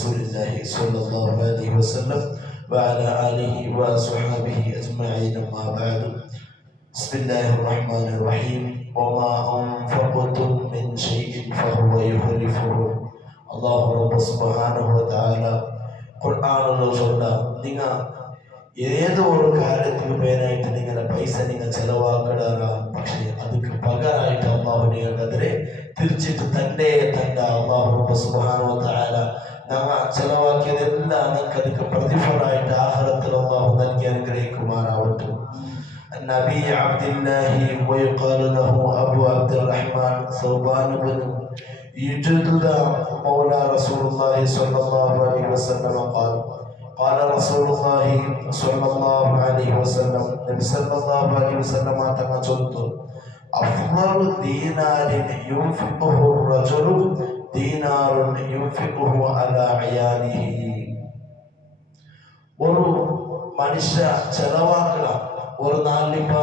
رسول الله صلى الله عليه وسلم وعلى آله وصحبه أجمعين ما بعد بسم الله الرحمن الرحيم وما أنفقتم من شيء فهو يخلفه الله رب سبحانه وتعالى ഖുർആനിൽ ചൊല്ല നിങ്ങൾ ഏതോ ഒരു കാര്യത്തിന് പേരായിട്ട് നിങ്ങളുടെ പൈസ നിങ്ങൾ ചെലവാക്കിടാറ പക്ഷേ അതിക്ക് പകരമായിട്ട് അള്ളാഹു നിങ്ങൾക്കെതിരെ തിരിച്ചിട്ട് തന്റെ അള്ളാഹു റബ്ബ് സുബ്ഹാനഹു വ തആല നമ്മൾ ചെലവാക്കിയതെല്ലാം നിങ്ങൾക്ക് അതിക്ക് പ്രതിഫലമായിട്ട് ആഖിറത്തിൽ അള്ളാഹു നൽകി അനുഗ്രഹിക്കുമാറാവട്ടെ. നബി അബ്ദുല്ലാഹി വയുഖാലു ലഹു അബു അബ്ദുറഹ്മാൻ സൗബാൻ ബിൻ യുജദുദ മൗലാ റസൂലുള്ളാഹി സ്വല്ലല്ലാഹു അലൈഹി വസല്ലം قال رسول الله صلى الله عليه وسلم നബി സല്ലല്ലാഹു അലൈഹി വസല്ലം തങ്ങൾ ചൊല്ലുന്നു أفضل دينار ينفقه الرجل دينار ينفقه على عياله. ഒരു മനുഷ്യ ചെലവാക്കണ ഒരു നാലിപ്പ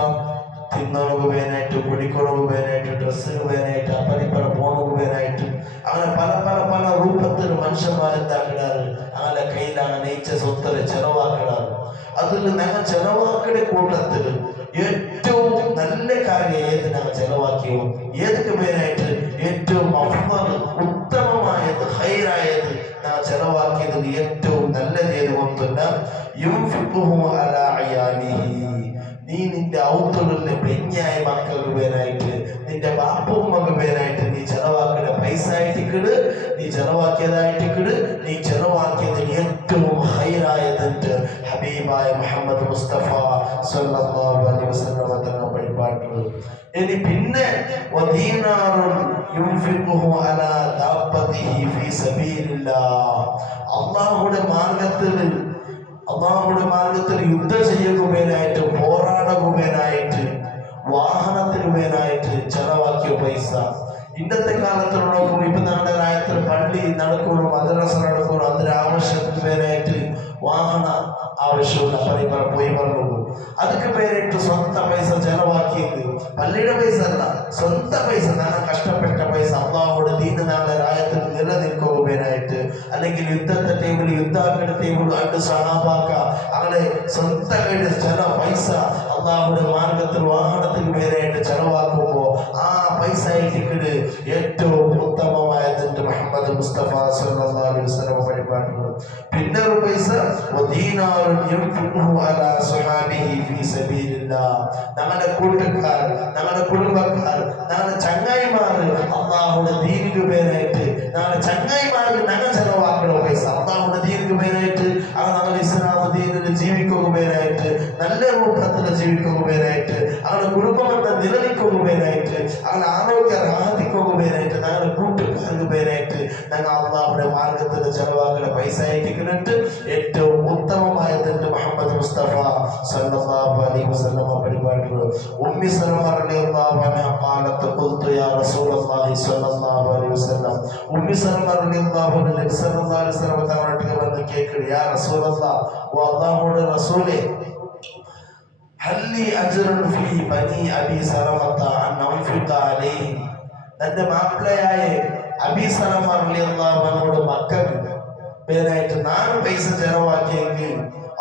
തിന്നണക്ക് വേനായിട്ട് കുടിക്കണക്ക് വേനായിട്ട് ഡ്രസ്സിന് വേനായിട്ട് അപ്പരിപ്പറ പോണക്ക് വേനായിട്ട് അങ്ങനെ പല പല പല രൂപത്തിൽ മനുഷ്യന്മാരെന്താക്കിടാറ് അങ്ങനെ കയ്യിൽ അങ്ങനെ നെയ്ച്ച സ്വത്തല് ചെലവാക്കിടാറ്. അതിൽ ഞങ്ങൾ ചെലവാക്കിയ കൂട്ടത്തിൽ ഏറ്റവും നല്ല കാര്യം ഏത് ഞങ്ങൾ ചെലവാക്കിയോ ഏതൊക്കെ പേരായിട്ട് ഏറ്റവും ഉത്തമമായത് ഹൈറായത് ഞങ്ങൾ ചെലവാക്കിയതിൽ ഏറ്റവും നല്ലത് ഏത് കൊണ്ടല്ല നീ നിന്റെ ഔത്തുകളിലെ പെഞ്ഞായ മക്കൾക്ക് പേരായിട്ട് നിന്റെ ബാപ്പുമ്മക്ക് പേരായിട്ട് നീ ചെലവാക്കിയ പൈസ ആയിട്ടിക്കിട് നീ ചെലവാക്കിയതായിട്ടിക്കിട് നീ ചെലവാക്കിയതിൽ ഏറ്റവും ഹൈറായതിട്ട് ഹബീബായ മുഹമ്മദ് മുസ്തഫ സ്വല്ലല്ലാഹു അലൈഹി വസല്ലം തങ്ങൾ പഠിപ്പാട്ടുള്ളത്. ഇനി പിന്നെ വദീനാറുൻ യുൻഫിഖുഹു അലാ ദാബത്തിഹി ഫീ സബീലില്ലാഹ് അല്ലാഹുവിന്റെ മാർഗത്തിൽ യുദ്ധം ചെയ്യുന്നതിനായിട്ട് പോരാടുന്നതിനായിട്ട് വാഹനത്തിനുമേനായിട്ട് ചെലവാക്കിയ പൈസ ഇന്നത്തെ കാലത്തുള്ള ഇപ്പൊ നമ്മുടെ രാജ്യത്തിൽ പള്ളി നടക്കുന്നു മദ്രസ നടക്കുന്നു അതിന്റെ ആവശ്യത്തിന് പേരായിട്ട് വാഹന ആവശ്യമുണ്ട് പരിപ്പറ പോയി പറഞ്ഞു അതൊക്കെ പേരായിട്ട് സ്വന്തം പൈസ ചെലവാക്കിയത് പള്ളിയുടെ പൈസ അല്ല സ്വന്തം പൈസ നാളെ കഷ്ടപ്പെട്ട പൈസ അള്ളാഹുടെ ദീന നാളെ രാജ്യത്തിൽ നിലനിൽക്കുന്നതിനായിട്ട് അല്ലെങ്കിൽ യുദ്ധത്തെ ടൈമിൽ യുദ്ധാക്കുന്ന ടൈമിൽ അത് സഹാബാക്ക അങ്ങനെ സ്വന്തം ചില പൈസ അള്ളാഹുടെ മാർഗത്തിൽ വാഹനത്തിന് പേരായിട്ട് ചെലവാക്കുമ്പോ ആ പൈസ ആയിട്ട് ഏറ്റവും ഉത്തമമായതിന്റെ മുഹമ്മദ് മുസ്തഫ സ്വല്ലല്ലാഹു അലൈഹി വസല്ലം പരിപാടികൾ. പിന്നെ ഒരു പൈസ ഞങ്ങളുടെ കൂട്ടുകാർ ഞങ്ങളുടെ കുടുംബക്കാർ ഞങ്ങളുടെ ചങ്ങായിമാർ അള്ളാഹുടെ ദീനിക്ക് പേരായിട്ട് ഞങ്ങളുടെ ചങ്ങായിമാർക്ക് ഞങ്ങൾ ചെലവാക്കണ പൈസ അള്ളാഹുടെ ദീനിക്ക് പേരായിട്ട് അത് ഞങ്ങൾ ഇസ്ലാം ദീനിൽ ജീവിക്കുക പേരായിട്ട് നല്ല രൂപത്തിൽ ജീവിക്കുക പേരായിട്ട് അവരുടെ കുടുംബങ്ങളുടെ നിലനിൽക്കുക പേരായിട്ട് അവരുടെ ആരോഗ്യ റാഹത്തിക്കുക പേരായിട്ട് ഞങ്ങളുടെ കൂട്ടുകാർക്ക് പേരായിട്ട് ഞങ്ങൾ അള്ളാഹുടെ മാർഗത്തിൽ ചെലവാക്കുന്ന പൈസ ആയിട്ട് ഏറ്റവും ഉത്തമമായതിന്റെ മുഹമ്മദ് മുസ്തഫ സല്ലല്ലാഹു അലൈഹി വസല്ലം പരിപാടികൾ. ഉമ്മി സലമ റളിയല്ലാഹു അൻഹ ഖാലത്ത് ഖുൽതു യാ റസൂലല്ലാഹി സ്വല്ലല്ലാഹു അലൈഹി വസല്ലം ഉമ്മി സലമ റളിയല്ലാഹു അൻഹ നബി സല്ലല്ലാഹു അലൈഹി വസല്ലം തങ്ങളെ വന്ന് കേൾക്കുക യാ റസൂലല്ലാഹ് ഓ അല്ലാഹുവിന്റെ റസൂലേ ഹല്ലി അജ്റുൻ ഫീ ബനി അബി സലമത അൻ അൻഫിഖ അലൈഹി തന്റെ മാപ്പിളയായ അബി സലമ റളിയല്ലാഹു അൻഹയുടെ മക്കൾക്ക് പേരായിട്ട് 4 പൈസ ചെലവാക്കിയെങ്കിൽ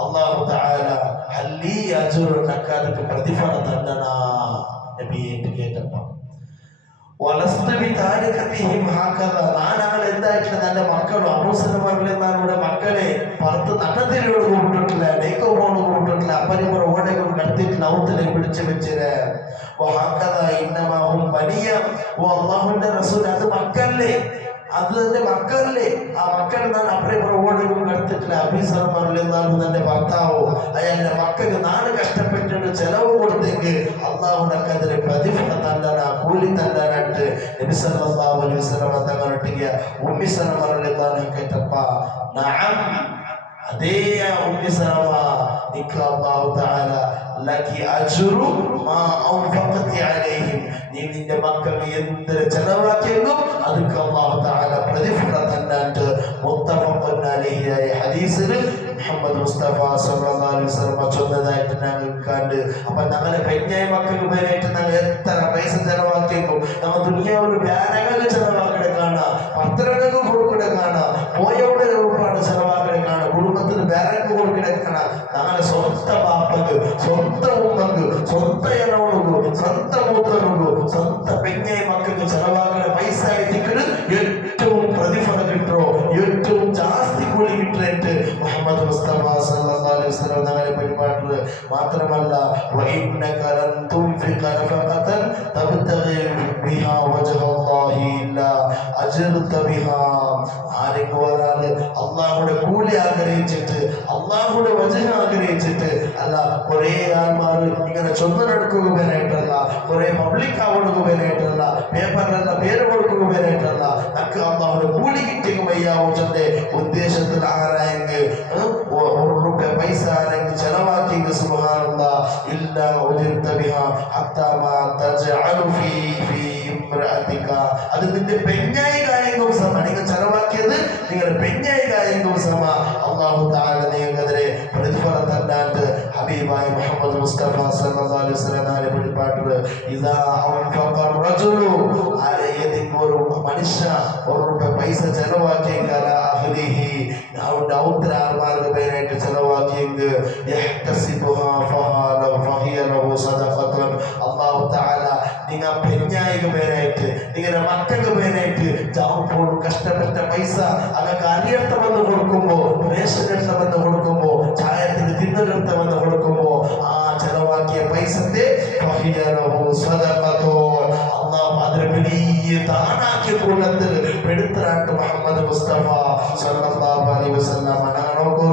അല്ലാഹു തആല ഹല്ലി അജ്റുൻ നക്കാലക്ക് പ്രതിഫലം തന്നനാ നബിയെ കേട്ടപ്പോൾ വലസ്തു ബിതാരികതിഹിം ഹകദ നാനാൾ എന്തായിട്ട് തന്റെ മക്കളും അബൂ സലമ റളിയല്ലാഹുവിന്റെ മക്കളെ പുറത്ത് നടത്തിലോട് കൂട്ടിട്ടില്ല ഡേക്കോ പോണ് കൂട്ടിട്ടില്ല അപ്പനിപ്പുറ ഓടേക്കും കടത്തിട്ട് ഔത്തിലെ പിടിച്ചു വെച്ചിര് വഹകദ ഇന്നമാഹും ബനിയ വല്ലാഹുവിന്റെ റസൂൽ അത് മക്കളല്ലേ അത് തന്റെ മക്കളല്ലേ ആ മക്കൾ ഞാൻ അപ്പനിപ്പുറ ഓടേക്കും കടത്തിട്ടില്ല അബൂ സലമ റളിയല്ലാഹു തന്റെ ഭർത്താവോ അയാളുടെ മക്കൾക്ക് 4 കഷ്ടപ്പെട്ടിട്ട് ചെലവ് കൊടുത്തെങ്കിൽ അള്ളാഹുവിന്റെ കതിരെ പ്രതിഫലം തന്നനാ കൂലി തന്നാനായിട്ട് നബി സല്ലല്ലാഹു അലൈഹി വസല്ലം തങ്ങളൊട്ടിയ ഉമ്മി സലമ റളിയല്ലാഹു അൻഹ കേട്ടപ്പാ നഅം അതേ ഉമ്മി സലമ നിക്ക് അല്ലാഹു തആല ലക്കി അജ്റു മാ അൻഫഖതി അലൈഹിം നീ നിന്റെ മക്കൾക്ക് എന്ത് ചെലവാക്കിയോ അതിക്ക് അല്ലാഹു തആല പ്രതിഫലം തന്നായിട്ട് മുത്തഫഖുൻ അലൈഹി ഹദീസിൽ മുഹമ്മദ് മുസ്തഫ സല്ലല്ലാഹു അലൈഹി വസല്ലം ചൊന്നതായിട്ട് ഞങ്ങൾ കണ്ട്. അപ്പൊ ഞങ്ങളുടെ പെഞ്ഞായ മക്കൾക്ക് പേരായിട്ട് ഞങ്ങൾ എത്ര പൈസ ചെലവാക്കിയെങ്കിലും നമ്മൾ ദുനിയാവിൽ വ്യാനങ്ങൾക്ക് ചെലവാക്കിടെ കാണാം പത്രങ്ങൾക്ക് കൊടുക്കിടെ കാണാം പോയവിടെ രൂപമാണ് ಸ್ವಂತ ಉಮ್ಮಂಗು ಸ್ವಂತ ಎನವಳಿಗೂ ಸ್ವಂತ ಮೂತನಿಗೂ ಸ್ವಂತ പെഞ്ഞായി മക്കൾക്ക് ചെലവാക്കുന്ന പൈസ എത്തിക്കണ് ഏറ്റവും പ്രതിഫലം കിട്ടോ ഏറ്റവും ജാസ്തി കൂലി കിട്ടിയിട്ട് മുഹമ്മദ് മുസ്തഫ സല്ലല്ലാഹു അലൈഹി വസല്ലം തങ്ങളുടെ പരിപാടികൾ മാത്രമല്ല വഇന്നക ലൻ തുൻഫിഖ നഫഖതൻ തബ്തഗി ബിഹാ വജ്ഹല്ലാഹി ഇല്ലാ അജ്റത ബിഹാ. ആരെങ്കിലും ഒരാൾ അള്ളാഹുടെ കൂലി ആഗ്രഹിച്ചിട്ട് അള്ളാഹുടെ വചനം ആഗ്രഹിച്ചിട്ട് അല്ല കുറെ ആൾമാർ ഇങ്ങനെ ചൊന്നനെടുക്കുകയായിട്ടല്ല കുറെ പബ്ലിക് ആവുകയായിട്ടല്ല പേപ്പറിലുള്ള പേര് കൊടുക്കുകയായിട്ടല്ല നമുക്ക് അള്ളാഹുടെ കൂലി കിട്ടിയ ഉദ്ദേശത്തിൽ ആരായെങ്കിൽ ഒരു പൈസ ആരെങ്കിൽ ചെലവാക്കിയെങ്കിൽ സുബ്ഹാനല്ലാഹ് ഇല്ലാ ഉജിർത ബിഹാ ഹത്താ മാ തജ്അലു ഫീ ഇംറഅതിക. അത് നിന്റെ പെഞ്ഞായി കാര്യം സമ നിങ്ങൾ ചെലവാക്കിയത് നിങ്ങളുടെ പെഞ്ഞായി കാര്യം സമ അല്ലാഹു തആല നിങ്ങൾക്കെതിരെ പ്രതിഫലം തന്നാണ്ട് ഹബീബായ മുഹമ്മദ് മുസ്തഫ സല്ലല്ലാഹു അലൈഹി വസല്ലം വെളിപ്പാട്ടത് ഇദാ അൻഫഖ റജുലു ഏതെങ്കിലും ഒരു മനുഷ്യ ഒരു രൂപ പൈസ ചെലവാക്കിയെങ്കിൽ അഹ്ലിഹി അവന്റെ ഔദ്രാർമാർക്ക് പേരായിട്ട് ചെലവാക്കിയെങ്കിൽ യഹ്തസിബുഹാ ഫഹിയ ലഹു സദഖത്തുൻ. അല്ലാഹു തആല നിങ്ങൾ പെഞ്ഞായിക്ക് പേരായിട്ട് നിങ്ങളുടെ മക്കൾക്ക് പേരായിട്ട് ജാവുമ്പോൾ കഷ്ടപ്പെട്ട പൈസ അവർക്ക് അരിയർത്ഥമെന്ന് കൊടുക്കുമ്പോ റേഷൻ എടുത്തമെന്ന് കൊടുക്കുമ്പോ ചായത്തിന് തിന്നലെടുത്തമെന്ന് കൊടുക്കുമ്പോ ആ ചെലവാക്കിയ പൈസത്തെ ഫഹിയ ലഹു സദഖത്തുൻ. അല്ലാഹു അതിന് വലിയ ദാനാക്കിയ കൂട്ടത്തിൽ പെടുത്തരാട്ട് മുഹമ്മദ് മുസ്തഫ സല്ലല്ലാഹു അലൈഹി വസല്ലം. നോക്കൂ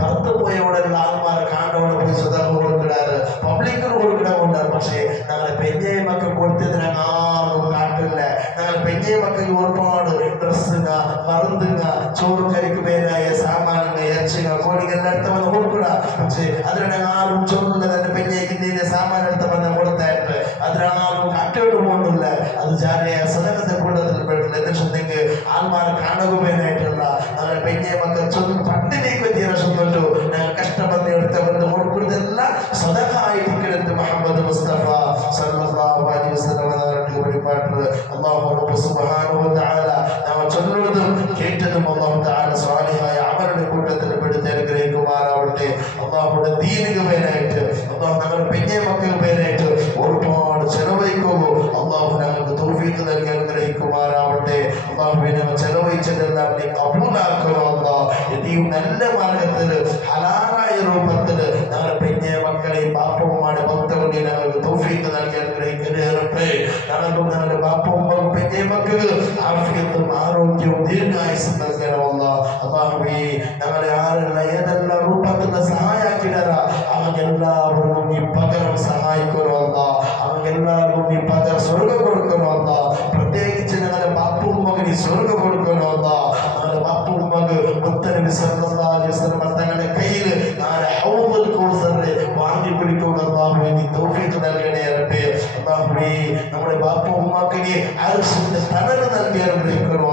പുറത്തു പോയവിടെയുള്ള ആൾമാരെ കാണ്ടവിടെ പോയി സദഖ കൊടുക്കിടാറ് പബ്ലിക്കിന് കൊടുക്കിടാറുണ്ടാറ്. പക്ഷേ ഞങ്ങളെ പെഞ്ഞായി മക്കൾ കൊടുത്തതിന് ആരും കാട്ടില്ല. ഞങ്ങളെ പെഞ്ഞായി മക്കൾക്ക് ഒരുപാട് ഡ്രസ്സുക മരുന്നുക ചോറ് കരിക്ക് പേരായ സാമാനുകൾ ഇറച്ചിക കോഴികൾ എടുത്ത് വന്ന് കൊടുക്കുക. പക്ഷേ അതിനാണ് ആരും ചൊല്ലുള്ളത് എന്റെ പെഞ്ഞായിക്ക് സാമാൻ എടുത്ത് വന്ന് കൊടുത്തായിട്ട് അതിനാരും കാട്ടോട്ട് പോകുന്നില്ല. അത് ജാരിയ സദഖത്തെ കൂട്ടത്തിൽ പെട്ടില്ല. എന്നിട്ടുണ്ടെങ്കിൽ ആൾമാരെ കാണുകയായിട്ടുള്ള ഞങ്ങളുടെ പെഞ്ഞായി മക്കൾ ചൊല്ലും പട്ടിണിക്ക് തീരെ ചൊല്ലുള്ളൂ. ഞങ്ങൾ കഷ്ടപ്പെട്ട് എടുത്തവരുടെ കൊടുക്കുന്നതെല്ല സദഖ ആയിട്ട് മുഹമ്മദ് മുസ്തഫ സല്ലല്ലാഹു അലൈഹി വസല്ലം വെളിപ്പാട്ടത്. അല്ലാഹു റബ്ബ് സുബ്ഹാനഹു വ തആല ഞങ്ങൾ ചൊല്ലുന്നതും കേട്ടതും അല്ലാഹു തആല സ്വാലിഹായ അമലുടെ കൂട്ടത്തിൽ പെടുത്തി അനുഗ്രഹിക്കുമാറാവട്ടെ. അല്ലാഹുവിന്റെ ദീനിന് പേരായിട്ട് അല്ലാഹു ഞങ്ങളുടെ പെഞ്ഞായി മക്കൾ പേരായിട്ട് ഒരുപാട് ചെലവഴിക്കുമോ അല്ലാഹു ഞങ്ങൾക്ക് തൗഫീഖ് നൽകി അനുഗ്രഹിക്കുമാറാവട്ടെ. അല്ലാഹുവേ ഞങ്ങൾ ചെലവഴിച്ചതെല്ലാം നീ കബൂലാക്കണം. അല്ലാഹ് ഇനിയും നല്ല മാർഗത്തിൽ ഹലാലായ രൂപത്തിൽ ഞങ്ങളുടെ പെഞ്ഞായി മക്കളെ ബാപ്പുമ്മാടെ ഭക്തവനെ ഞങ്ങൾക്ക് തൗഫീഖ് നൽകി അനുഗ്രഹിക്കണേ. ഞങ്ങൾക്കും ഞങ്ങളുടെ ബാപ്പുമ്മക്കും പെഞ്ഞായി മക്കൾക്ക് ആഫിയത്തും ആരോഗ്യവും ദീർഘായുസ്സും നൽകണം. അല്ലാഹുവേ ഞങ്ങളെ ആരുള്ള ഏതെല്ലാം രൂപത്തിൽ സഹായിക്കിടറ അവനെല്ലാവരും നീ പകരം സഹായിക്കണം. അവനെല്ലാവരും നീ പകരം സ്വർഗം കൊടുക്കണം. പ്രത്യേകിച്ച് ഞങ്ങളുടെ ബാപ്പുമ്മകന് സ്വർഗം കൊടുക്കണം. ഞങ്ങളുടെ ബാപ്പുമ്മക്ക് മുത്തനബി സല്ലല്ലാഹു അലൈഹി വസല്ലം തങ്ങളുടെ കയ്യിൽ ഹൗദുൽ കൗസർ വാങ്ങി കുടിക്കുക. അല്ലാഹുവേ നീ തൗഫീഖ് നൽകണേ റബ്ബേ. അല്ലാഹുവേ നമ്മുടെ ബാപ്പുമ്മക്കിന് അർശിന്റെ തണൽ നൽകി അനുഗ്രഹിക്കണം.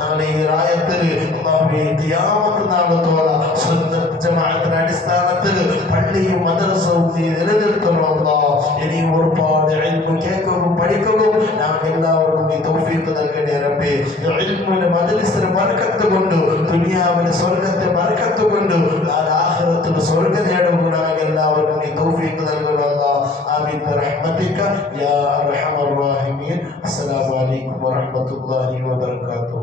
ഞങ്ങളുടെ ഈ റായത്തിൽ അല്ലാഹുവേ ഖിയാമത്ത് നാളത്തോളം സുന്നത്ത് ജമാഅത്തിന്റെ അടിസ്ഥാനത്തിൽ പള്ളിയും മദ്രസവും നീ നിലനിർത്തണം. ഇനിയും ഒരുപാട് ഇൽമു കേൾക്കുകയും പഠിക്കുകയും ഞങ്ങൾ എല്ലാവർക്കും നീ തൗഫീഖ് നൽകണേ റബ്ബേ. ഇൽമിന്റെ മജ്ലിസിലെ ബർക്കത്ത് കൊണ്ട് ദുനിയാവിലെ സ്വർഗ്ഗത്തെ ബർക്കത്ത് കൊണ്ട് ആഖിറത്തിൽ സ്വർഗ്ഗം നേടുമ്പോൾ ഞങ്ങൾ എല്ലാവർക്കും നീ തൗഫീഖ് നൽകണം. ആമീൻ ബിറഹ്മതിക യാ അർഹമർ റഹീമീൻ. അസ്സലാമു അലൈക്കും വറഹ്മത്തുള്ളാഹി വബറകാതുഹു.